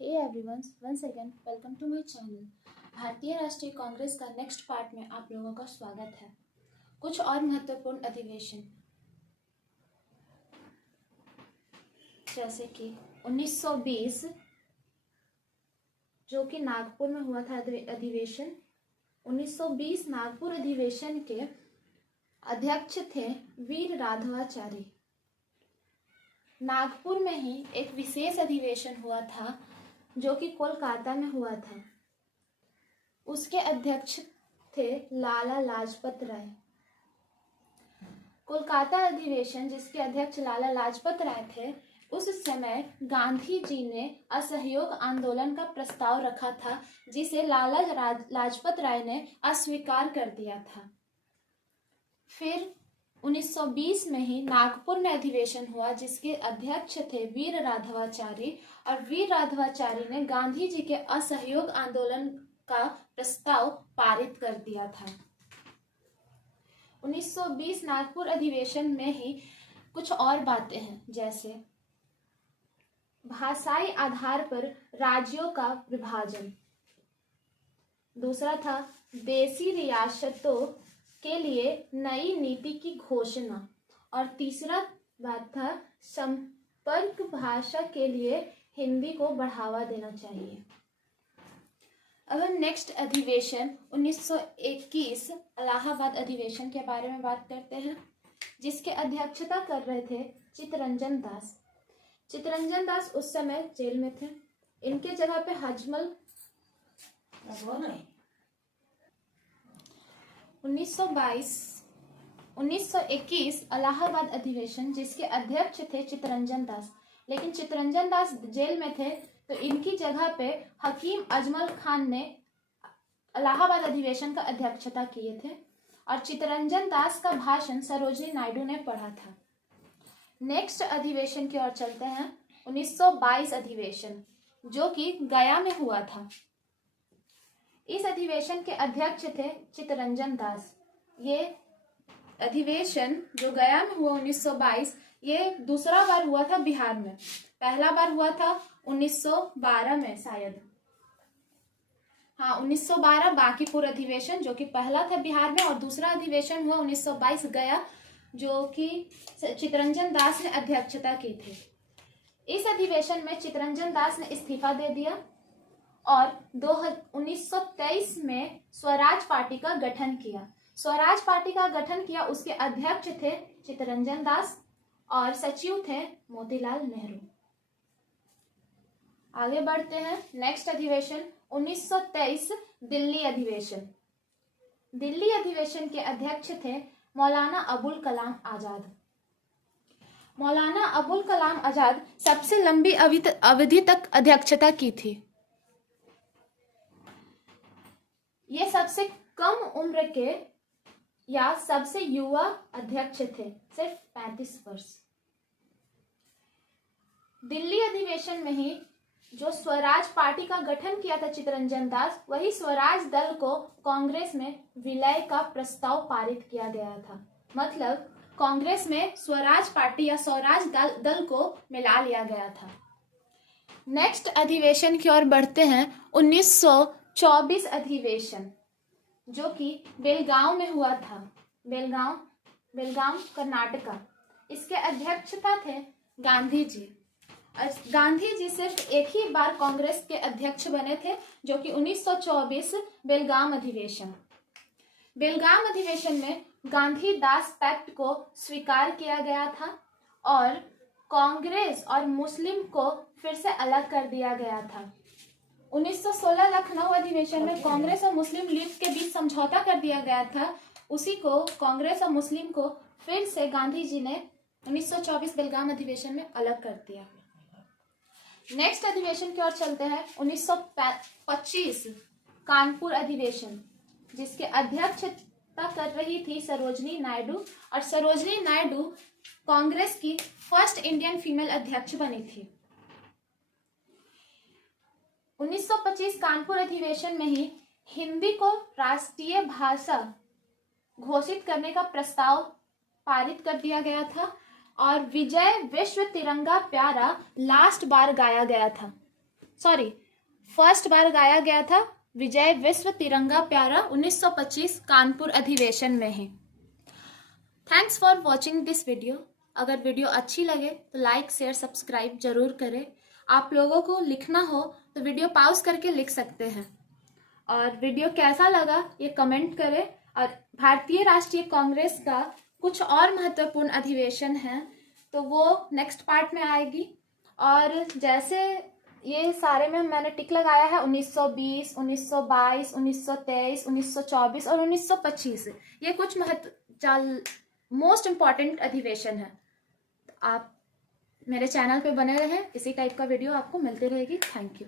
Hey everyone, once again welcome to my channel. Bharatiya Rashtriya Congress का next part में आप लोगों का स्वागत है। कुछ और महत्वपूर्ण अधिवेशन जैसे कि 1920 जो कि नागपुर में हुआ था अधिवेशन। 1920 नागपुर अधिवेशन के अध्यक्ष थे वीर राघवाचारी। नागपुर में ही एक विशेष अधिवेशन हुआ था जो कि कोलकाता में हुआ था। उसके अध्यक्ष थे लाला लाजपत राय। कोलकाता अधिवेशन जिसके अध्यक्ष लाला लाजपत राय थे, उस समय गांधी जी ने असहयोग आंदोलन का प्रस्ताव रखा था जिसे लाला लाजपत राय ने अस्वीकार कर दिया था। फिर 1920 में ही नागपुर में अधिवेशन हुआ जिसके अध्यक्ष थे वीर राघवाचारी, और वीर राघवाचारी ने गांधी जी के असहयोग आंदोलन का प्रस्ताव पारित कर दिया था। 1920 नागपुर अधिवेशन में ही कुछ और बातें हैं, जैसे भाषाई आधार पर राज्यों का विभाजन, दूसरा था देशी रियासतों के लिए नई नीति की घोषणा, और तीसरा बात था संपर्क भाषा के लिए हिंदी को बढ़ावा देना चाहिए। अब हम नेक्स्ट अधिवेशन 1921 इलाहाबाद अधिवेशन के बारे में बात करते हैं, जिसके अध्यक्षता कर रहे थे चित्तरंजन दास। चित्तरंजन दास उस समय जेल में थे। इनके जगह पे हजमल 1921 इलाहाबाद अधिवेशन जिसके अध्यक्ष थे चित्तरंजन दास, लेकिन चित्तरंजन दास जेल में थे तो इनकी जगह पे हकीम अजमल खान ने इलाहाबाद अधिवेशन का अध्यक्षता किए थे, और चित्तरंजन दास का भाषण सरोजिनी नायडू ने पढ़ा था। नेक्स्ट अधिवेशन की ओर चलते हैं। 1922 अधिवेशन जो कि गया में हुआ था। इस अधिवेशन के अध्यक्ष थे चित्तरंजन दास। ये अधिवेशन जो गया में हुआ 1922, ये दूसरा बार हुआ था बिहार में। पहला बार हुआ था 1912 में शायद। हाँ, 1912 बांकीपुर अधिवेशन जो कि पहला था बिहार में, और दूसरा अधिवेशन हुआ 1922 गया जो कि चित्तरंजन दास ने अध्यक्षता की थी। इस अधिवेशन में चित्तरंजन दास ने इस्तीफा दे दिया और 1923 में स्वराज पार्टी का गठन किया। स्वराज पार्टी का गठन किया, उसके अध्यक्ष थे चित्तरंजन दास और सचिव थे मोतीलाल नेहरू। आगे बढ़ते हैं। नेक्स्ट अधिवेशन 1923 दिल्ली अधिवेशन। दिल्ली अधिवेशन के अध्यक्ष थे मौलाना अबुल कलाम आजाद। मौलाना अबुल कलाम आजाद सबसे लंबी अवधि तक अध्यक्षता की थी। ये सबसे कम उम्र के या सबसे युवा अध्यक्ष थे, सिर्फ 35 वर्ष। दिल्ली अधिवेशन में ही जो स्वराज पार्टी का गठन किया था चित्तरंजन दास, वही स्वराज दल को कांग्रेस में विलय का प्रस्ताव पारित किया गया था। मतलब कांग्रेस में स्वराज पार्टी या स्वराज दल को मिला लिया गया था। नेक्स्ट अधिवेशन की ओर बढ़ते हैं। 1924 अधिवेशन जो कि बेलगांव में हुआ था। बेलगांव कर्नाटका। इसके अध्यक्षता थे गांधी जी। गांधी जी सिर्फ एक ही बार कांग्रेस के अध्यक्ष बने थे, जो कि 1924 बेलगाम अधिवेशन। बेलगाम अधिवेशन में गांधी दास पैक्ट को स्वीकार किया गया था और कांग्रेस और मुस्लिम को फिर से अलग कर दिया गया था। 1916 लखनऊ अधिवेशन में कांग्रेस और मुस्लिम लीग के बीच समझौता कर दिया गया था। उसी को कांग्रेस और मुस्लिम को फिर से गांधी जी ने 1924 बेलगाम अधिवेशन में अलग कर दिया। नेक्स्ट अधिवेशन की ओर चलते हैं। 1925 कानपुर अधिवेशन जिसके अध्यक्षता कर रही थी सरोजिनी नायडू, और सरोजिनी नायडू कांग्रेस की फर्स्ट इंडियन फीमेल अध्यक्ष बनी थी। 1925 कानपुर अधिवेशन में ही हिंदी को राष्ट्रीय भाषा घोषित करने का प्रस्ताव पारित कर दिया गया था, और विजय विश्व तिरंगा प्यारा लास्ट बार गाया गया था। फर्स्ट बार गाया गया था विजय विश्व तिरंगा प्यारा 1925 कानपुर अधिवेशन में ही। Thanks for watching this video. अगर वीडियो अच्छी लगे तो लाइक शेयर सब्सक्राइब जरूर करें। आप लोगों को लिखना हो तो वीडियो पॉज करके लिख सकते हैं, और वीडियो कैसा लगा ये कमेंट करें। और भारतीय राष्ट्रीय कांग्रेस का कुछ और महत्वपूर्ण अधिवेशन है तो वो नेक्स्ट पार्ट में आएगी। और जैसे ये सारे में मैंने टिक लगाया है 1920, 1922, 1923, 1924 और 1925, ये कुछ मोस्ट इम्पॉर्टेंट अधिवेशन है। आप मेरे चैनल पे बने रहें, इसी टाइप का वीडियो आपको मिलती रहेगी। Thank you.